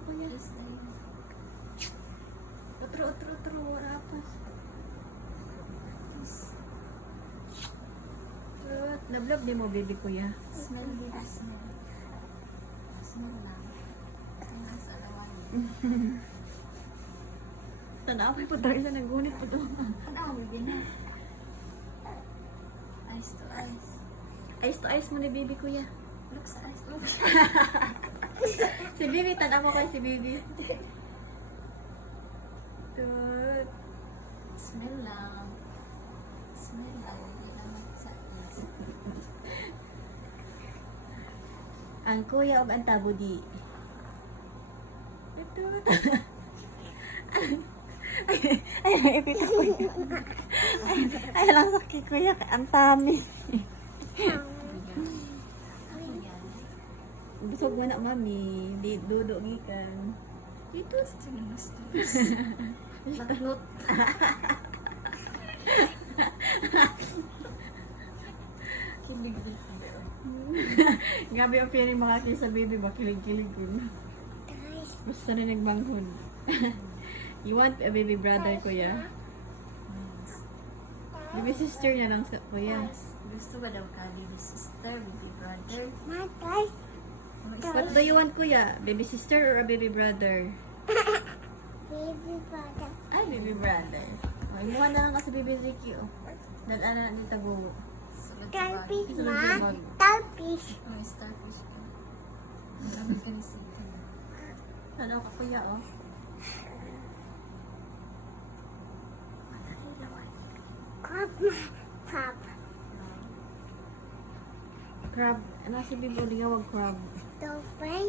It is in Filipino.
ako niya. Otro, warapas. Nablog di mo, baby kuya. Smell dito, smell. Smell lang. Nasa alawan. Tanawin po tayo siya, nagunit po doon. Ano, din na. Ice to ice. Ice to ice mo ni baby kuya. Look sa ice. Look. Si baby, tanaw mo kay si baby. Good. Smell lang. Smell lang. Hindi naman sa ice. Ang kuya og ang tabo di. Ito. Ay, ipita ko yun. Ay, lang sakit kuya. Ang tami. Ano yan? Busog mo na, mami. Di, dudo gikan. Ito sa ginastos. Lagnot. Kilig dito. Gabi ang piling mga kay sa baby ba? Kilig-kilig ko. Gusto na nagbanghon. You want a baby brother, kuya? Baby sister niya lang sa kuya. Gusto ba daw ka, baby sister, baby brother? What do you want, kuya? Baby sister or a baby brother? Ay, baby brother. Ay, mukha na lang kasi baby Ricky, oh. Nalala na dito go. Sulod sa bagay. May starfish ka. Marami ka ni Sita. Ano ka, kuya, oh? Crab. Ano si baby? Hindi nga wag crab. Dolphin.